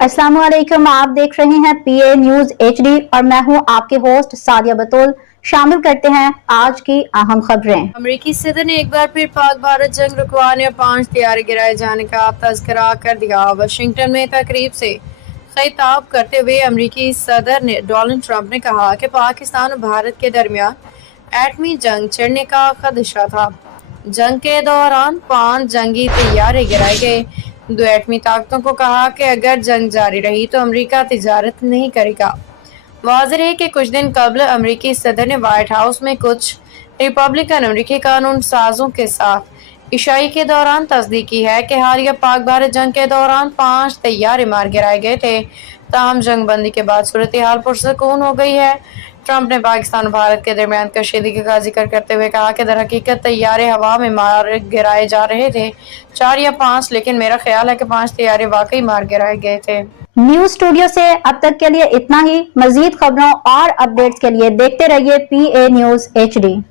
अस्सलाम वालेकुम, आप देख रहे हैं PA न्यूज HD और मैं हूं आपके होस्ट सादिया बतूल। शामिल करते हैं आज की अहम खबरें। अमेरिकी सदर ने एक बार फिर पाक भारत जंग रुकवाने और 5 तैयारे गिराए जाने का तज़किरा कर दिया। वाशिंगटन में तकरीब से खिताब करते हुए अमेरिकी सदर ने डोनाल्ड ट्रंप ने कहा कि पाकिस्तान और भारत के दरमियान एटमी जंग छिड़ने का खदशा था। जंग के दौरान 5 जंगी तैयारे गिराए गए। दो एटमी ताकतों को कहा कि अगर जंग जारी रही तो अमेरिका तिजारत नहीं करेगा। वाज़ेह है कि कुछ दिन कबल अमेरिकी सदर ने व्हाइट हाउस में कुछ रिपब्लिकन अमेरिकी कानून साजों के साथ इशाई के दौरान तस्दीक की है कि हालिया पाक भारत जंग के दौरान 5 तैयारे मार गिराए गए थे। ताहम जंग बंदी के बाद सूरत हाल पुरसकून हो गई है। ट्रंप ने पाकिस्तान और भारत के दरमियान कशीदगी का जिक्र करते हुए कहा कि दरहकीकत तैयारे हवा में मार गिराए जा रहे थे 4 या 5, लेकिन मेरा ख्याल है कि 5 तैयारे वाकई मार गिराए गए थे। न्यूज स्टूडियो से अब तक के लिए इतना ही। मजीद खबरों और अपडेट्स के लिए देखते रहिए PA न्यूज HD।